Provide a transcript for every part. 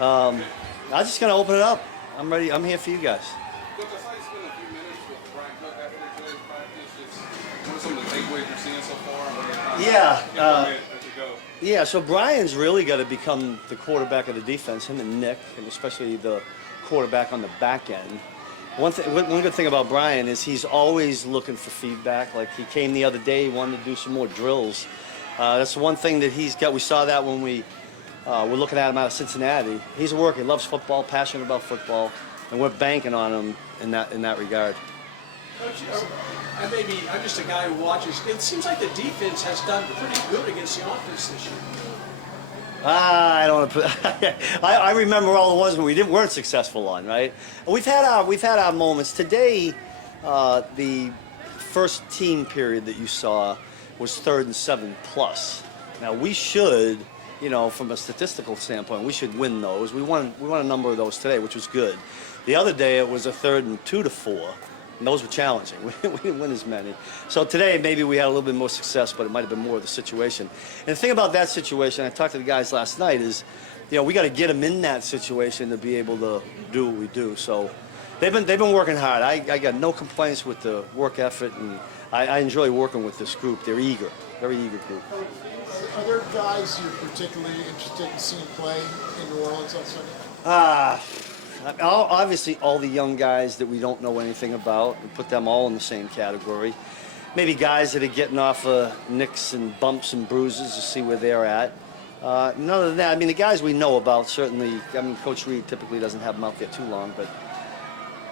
I'm just gonna open it up. I'm ready. I'm here for you guys. Coach, I saw you spend a few minutes with Brian Cook after today's practice. Just what are some of the takeaways you're seeing so far? And what are you Yeah. as you go? Yeah. So Brian's really got to become the quarterback of the defense. Him and Nick, and especially the quarterback on the back end. One good thing about Brian is he's always looking for feedback. Like he came the other day, he wanted to do some more drills. That's one thing that he's got. We saw that when we were looking at him out of Cincinnati. He's a worker. He loves football, passionate about football, and we're banking on him in that regard. Coach, I'm just a guy who watches. It seems like the defense has done pretty good against the offense this year. I don't. I remember all the ones we weren't successful on. Right. We've had our moments today. The first team period that you saw was 3rd and 7 plus. Now we should, from a statistical standpoint, we should win those. We won a number of those today, which was good. The other day it was a 3rd and 2 to 4. And those were challenging. We didn't win as many. So today maybe we had a little bit more success, but it might have been more of the situation. And the thing about that situation, I talked to the guys last night, is we got to get them in that situation to be able to do what we do. So they've been working hard. I got no complaints with the work effort, and I enjoy working with this group. They're eager, very eager group. Are there guys you're particularly interested in seeing play in New Orleans on Sunday? Obviously, all the young guys that we don't know anything about, we put them all in the same category. Maybe guys that are getting off nicks and bumps and bruises to see where they're at. None of that. I mean, the guys we know about, certainly, Coach Reed typically doesn't have them out there too long, but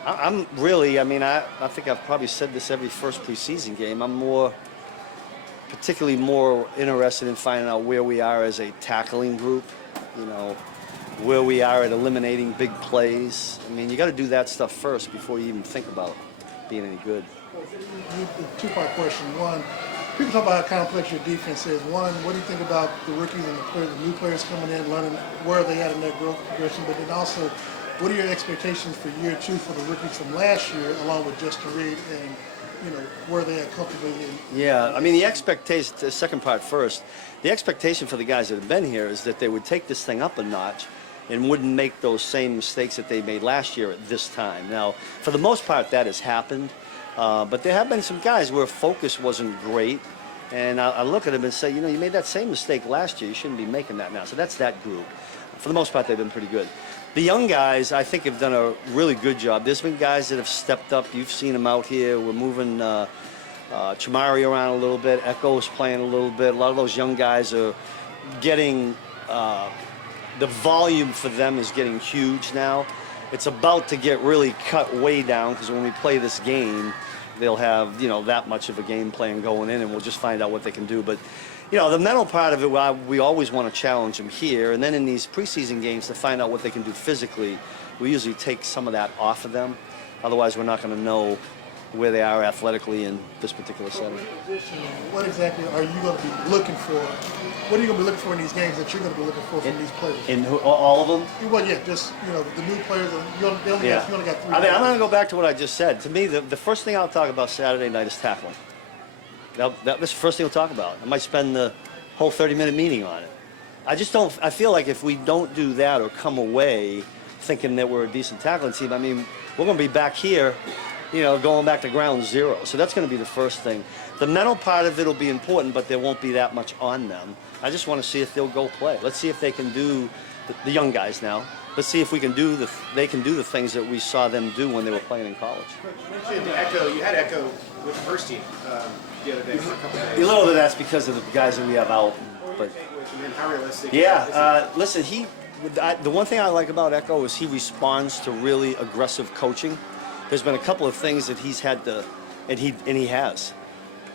I'm really, I think I've probably said this every first preseason game. I'm particularly more interested in finding out where we are as a tackling group, where we are at eliminating big plays. You got to do that stuff first before you even think about being any good. Two-part question. One, people talk about how complex your defense is. One, what do you think about the rookies and the new players coming in, learning where they at in their growth progression? But then also, what are your expectations for year 2 for the rookies from last year, along with Justin Reed, and where they at comfortably in? Yeah, the expectation, the second part first, the expectation for the guys that have been here is that they would take this thing up a notch and wouldn't make those same mistakes that they made last year at this time. Now, for the most part, that has happened, but there have been some guys where focus wasn't great, and I look at them and say, you made that same mistake last year, you shouldn't be making that now. So that's that group. For the most part, they've been pretty good. The young guys, I think, have done a really good job. There's been guys that have stepped up. You've seen them out here. We're moving Chamari around a little bit. Echo's playing a little bit. A lot of those young guys are getting... the volume for them is getting huge now. It's about to get really cut way down, because when we play this game, they'll have, that much of a game plan going in, and we'll just find out what they can do. But, the mental part of it, we always want to challenge them here. And then in these preseason games, to find out what they can do physically, we usually take some of that off of them. Otherwise, we're not going to know where they are athletically in this particular setting. What exactly are you going to be looking for? What are you going to be looking for in these games that you're going to be looking for from these players? In all of them? Well, yeah, just, the new players. You only got 3. I'm going to go back to what I just said. To me, the first thing I'll talk about Saturday night is tackling. That's the first thing we'll talk about. I might spend the whole 30-minute meeting on it. I feel like if we don't do that or come away thinking that we're a decent tackling team, we're going to be back here, going back to ground zero. So that's going to be the first thing. The mental part of it will be important, but there won't be that much on them. I just want to see if they'll go play. Let's see if they can do, the young guys now, let's see if they can do the things that we saw them do when they were playing in college. You mentioned Echo. You had Echo with the first team the other day for a couple of days. A little of that's because of the guys that we have out. But how realistic? Yeah, listen, the one thing I like about Echo is he responds to really aggressive coaching. There's been a couple of things that he's had to, and he has.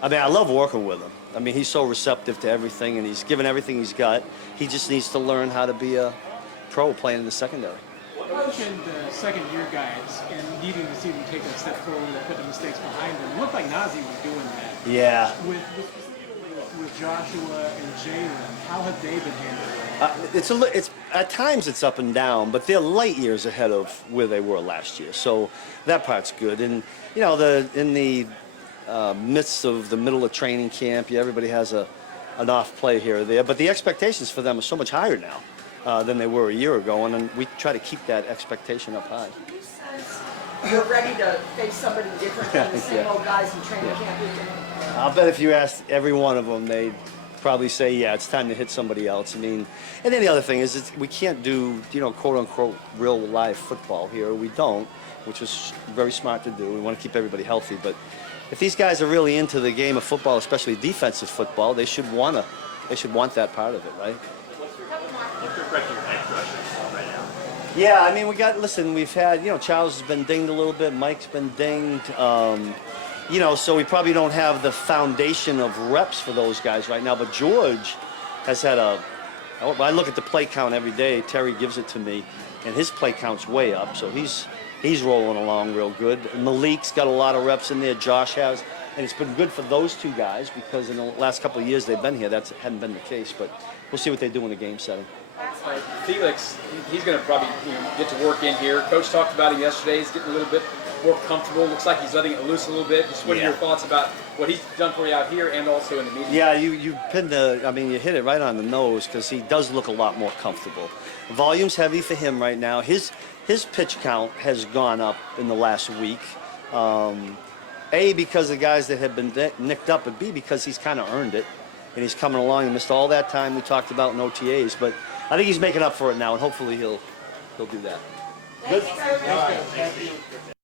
I love working with him. He's so receptive to everything, and he's given everything he's got. He just needs to learn how to be a pro playing in the secondary. You mentioned the second-year guys and needing to see them take a step forward and put the mistakes behind them. It looked like Nazi was doing that. Yeah. With Joshua and Jalen, how have they been handling it? It's at times it's up and down, but they're light years ahead of where they were last year. So that part's good. And in the midst of the middle of training camp, everybody has an off play here or there, but the expectations for them are so much higher now. than they were a year ago, and then we try to keep that expectation up high. Who says you're ready to face somebody different than the same old guys in training camp weekend? I'll bet if you asked every one of them, they'd probably say, yeah, it's time to hit somebody else. I mean, and then the other thing is we can't do, quote unquote, real live football here. We don't, which is very smart to do. We want to keep everybody healthy. But if these guys are really into the game of football, especially defensive football, they should want that part of it, right? What's your impression of edge rushers right now? Yeah, I mean, we've had, Charles has been dinged a little bit, Mike's been dinged, so we probably don't have the foundation of reps for those guys right now, but George has had I look at the play count every day, Terry gives it to me, and his play count's way up, so he's rolling along real good. Malik's got a lot of reps in there, Josh has, and it's been good for those two guys because in the last couple of years they've been here, that hadn't been the case, but we'll see what they do in the game setting. Felix, he's going to probably get to work in here. Coach talked about him yesterday. He's getting a little bit more comfortable. Looks like he's letting it loose a little bit. Just what are your thoughts about what he's done for you out here and also in the media? Yeah, you hit it right on the nose because he does look a lot more comfortable. Volume's heavy for him right now. His pitch count has gone up in the last week. A, because of guys that have been nicked up, but B, because he's kind of earned it. And he's coming along and missed all that time we talked about in OTAs. But I think he's making up for it now, and hopefully he'll do that. Thanks, Coach.